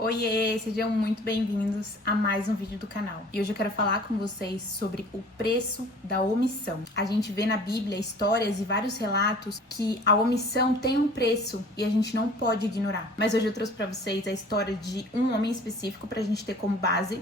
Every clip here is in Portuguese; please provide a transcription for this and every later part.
Oiê, sejam muito bem-vindos a mais um vídeo do canal. E hoje eu quero falar com vocês sobre o preço da omissão. A gente vê na Bíblia histórias e vários relatos que a omissão tem um preço e a gente não pode ignorar. Mas hoje eu trouxe para vocês a história de um homem específico pra gente ter como base,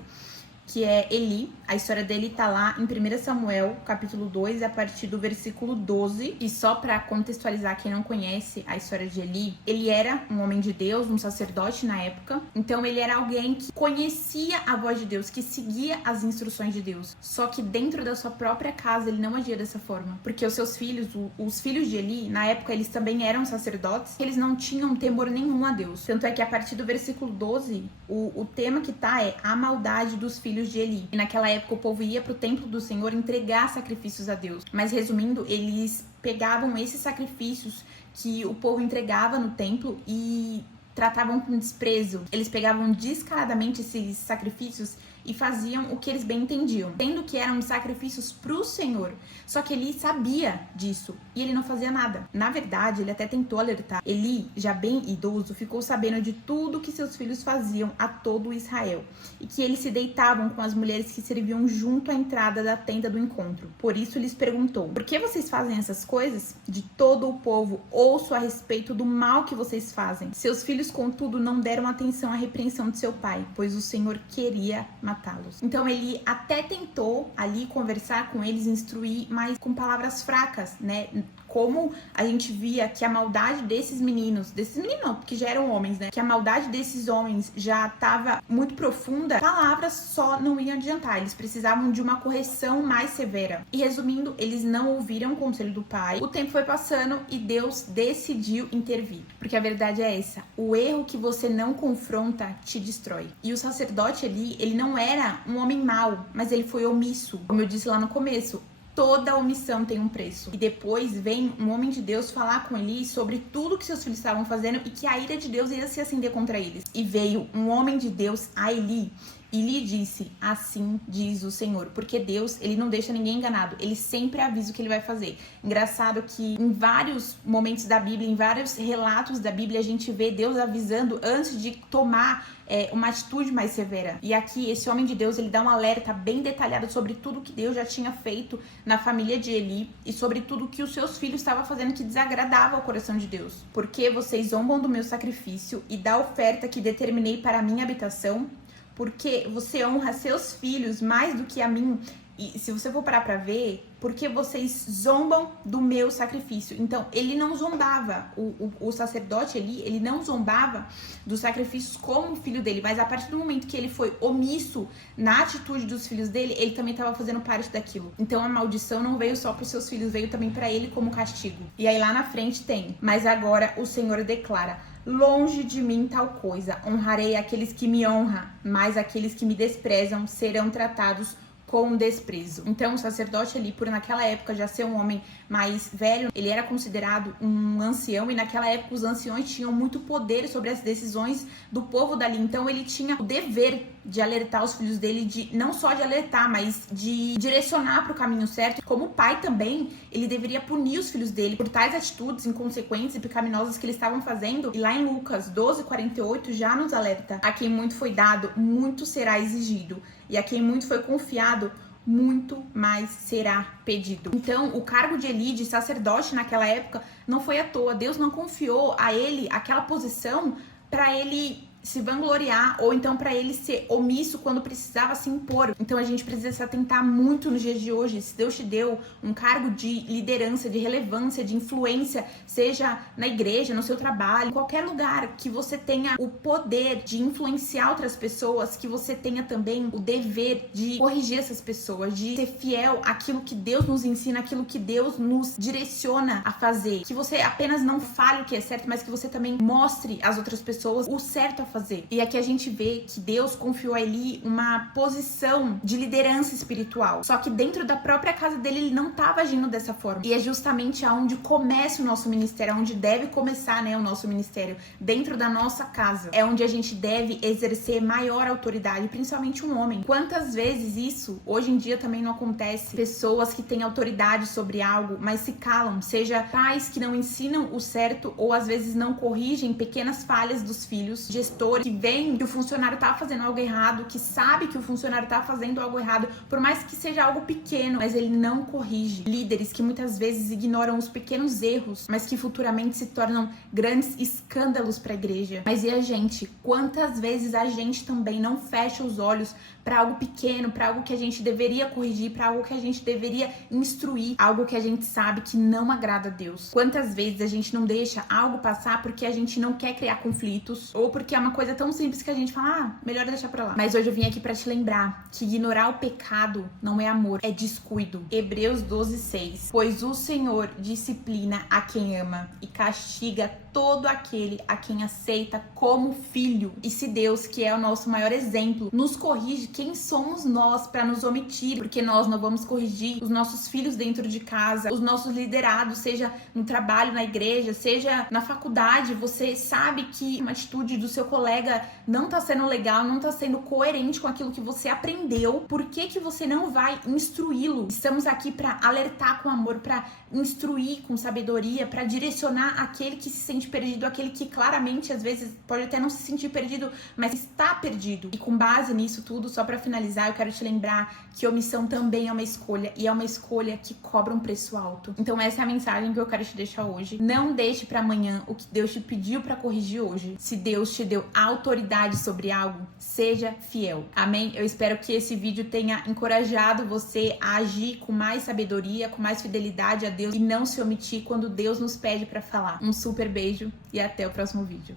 que é Eli. A história dele tá lá em 1 Samuel, capítulo 2, a partir do versículo 12. E só pra contextualizar quem não conhece a história de Eli, ele era um homem de Deus, um sacerdote na época. Então ele era alguém que conhecia a voz de Deus, que seguia as instruções de Deus. Só que dentro da sua própria casa ele não agia dessa forma. Porque os seus filhos, os filhos de Eli, na época eles também eram sacerdotes, eles não tinham temor nenhum a Deus. Tanto é que a partir do versículo 12, o tema que tá é a maldade dos filhos de Eli. E naquela época o povo ia pro templo do Senhor entregar sacrifícios a Deus. Mas resumindo, eles pegavam esses sacrifícios que o povo entregava no templo e tratavam com desprezo. Eles pegavam descaradamente esses sacrifícios e faziam o que eles bem entendiam, tendo que eram sacrifícios pro Senhor. Só que Eli sabia disso e ele não fazia nada. Na verdade, ele até tentou alertar. Eli, já bem idoso, ficou sabendo de tudo que seus filhos faziam a todo Israel e que eles se deitavam com as mulheres que serviam junto à entrada da tenda do encontro. Por isso lhes perguntou: por que vocês fazem essas coisas? De todo o povo ouço a respeito do mal que vocês fazem. Seus filhos, contudo, não deram atenção à repreensão de seu pai, pois o Senhor queria matá-los. Então ele até tentou ali conversar com eles, instruir, mas com palavras fracas, né? Como a gente via que a maldade desses meninos não, porque já eram homens, né? Que a maldade desses homens já estava muito profunda, palavras só não iam adiantar, eles precisavam de uma correção mais severa. E resumindo, eles não ouviram o conselho do pai, o tempo foi passando e Deus decidiu intervir. Porque a verdade é essa, o erro que você não confronta te destrói. E o sacerdote ali, ele não era um homem mau, mas ele foi omisso. Como eu disse lá no começo, toda omissão tem um preço. E depois vem um homem de Deus falar com Eli sobre tudo que seus filhos estavam fazendo e que a ira de Deus ia se acender contra eles. E veio um homem de Deus a Eli e lhe disse: assim diz o Senhor. Porque Deus, ele não deixa ninguém enganado. Ele sempre avisa o que ele vai fazer. Engraçado que em vários momentos da Bíblia, em vários relatos da Bíblia, a gente vê Deus avisando antes de tomar uma atitude mais severa. E aqui, esse homem de Deus, ele dá um alerta bem detalhado sobre tudo que Deus já tinha feito na família de Eli e sobre tudo que os seus filhos estavam fazendo que desagradava ao coração de Deus. Porque vocês zombam do meu sacrifício e da oferta que determinei para a minha habitação? Porque você honra seus filhos mais do que a mim. E se você for parar pra ver, porque vocês zombam do meu sacrifício. Então, ele não zombava, o sacerdote ele não zombava dos sacrifícios como filho dele, mas a partir do momento que ele foi omisso na atitude dos filhos dele, ele também estava fazendo parte daquilo. Então, a maldição não veio só para os seus filhos, veio também para ele como castigo. E aí lá na frente tem: mas agora o Senhor declara: longe de mim tal coisa, honrarei aqueles que me honram, mas aqueles que me desprezam serão tratados com desprezo. Então o sacerdote ali, por naquela época já ser um homem mais velho, ele era considerado um ancião, e naquela época os anciões tinham muito poder sobre as decisões do povo dali. Então ele tinha o dever de alertar os filhos dele, de não só de alertar, mas de direcionar para o caminho certo. Como pai também, ele deveria punir os filhos dele por tais atitudes inconsequentes e pecaminosas que eles estavam fazendo. E lá em Lucas 12:48 já nos alerta: a quem muito foi dado, muito será exigido, e a quem muito foi confiado, muito mais será pedido. Então, o cargo de Eli, de sacerdote naquela época, não foi à toa. Deus não confiou a ele aquela posição para ele se vangloriar, ou então para ele ser omisso quando precisava se impor. Então a gente precisa se atentar muito nos dias de hoje. Se Deus te deu um cargo de liderança, de relevância, de influência, seja na igreja, no seu trabalho, em qualquer lugar que você tenha o poder de influenciar outras pessoas, que você tenha também o dever de corrigir essas pessoas, de ser fiel àquilo que Deus nos ensina, àquilo que Deus nos direciona a fazer. Que você apenas não fale o que é certo, mas que você também mostre às outras pessoas o certo a fazer. E aqui a gente vê que Deus confiou a Eli uma posição de liderança espiritual. Só que dentro da própria casa dele, ele não estava agindo dessa forma. E é justamente aonde começa o nosso ministério, aonde deve começar, né, o nosso ministério, dentro da nossa casa. É onde a gente deve exercer maior autoridade, principalmente um homem. Quantas vezes isso, hoje em dia, também não acontece? Pessoas que têm autoridade sobre algo, mas se calam, seja pais que não ensinam o certo ou às vezes não corrigem pequenas falhas dos filhos, gestores gestores que veem que o funcionário tá fazendo algo errado, que sabe que o funcionário tá fazendo algo errado, por mais que seja algo pequeno, mas ele não corrige. Líderes que muitas vezes ignoram os pequenos erros, mas que futuramente se tornam grandes escândalos para a igreja. Mas e a gente? Quantas vezes a gente também não fecha os olhos para algo pequeno, para algo que a gente deveria corrigir, para algo que a gente deveria instruir, algo que a gente sabe que não agrada a Deus? Quantas vezes a gente não deixa algo passar porque a gente não quer criar conflitos, ou porque é uma coisa tão simples que a gente fala, melhor deixar pra lá. Mas hoje eu vim aqui para te lembrar que ignorar o pecado não é amor, é descuido. Hebreus 12:6. Pois o Senhor disciplina a quem ama e castiga todo aquele a quem aceita como filho. E se Deus, que é o nosso maior exemplo, nos corrige, quem somos nós para nos omitir? Porque nós não vamos corrigir os nossos filhos dentro de casa, os nossos liderados, seja no trabalho, na igreja, seja na faculdade. Você sabe que uma atitude do seu colega não tá sendo legal, não tá sendo coerente com aquilo que você aprendeu. Por que você não vai instruí-lo? Estamos aqui para alertar com amor, para instruir com sabedoria, para direcionar aquele que se sente perdido, aquele que claramente às vezes pode até não se sentir perdido, mas está perdido. E com base nisso tudo, só para finalizar, eu quero te lembrar que omissão também é uma escolha, e é uma escolha que cobra um preço alto. Então essa é a mensagem que eu quero te deixar hoje. Não deixe para amanhã o que Deus te pediu para corrigir hoje. Se Deus te deu autoridade sobre algo, seja fiel. Amém? Eu espero que esse vídeo tenha encorajado você a agir com mais sabedoria, com mais fidelidade a Deus e não se omitir quando Deus nos pede para falar. Um super beijo e até o próximo vídeo.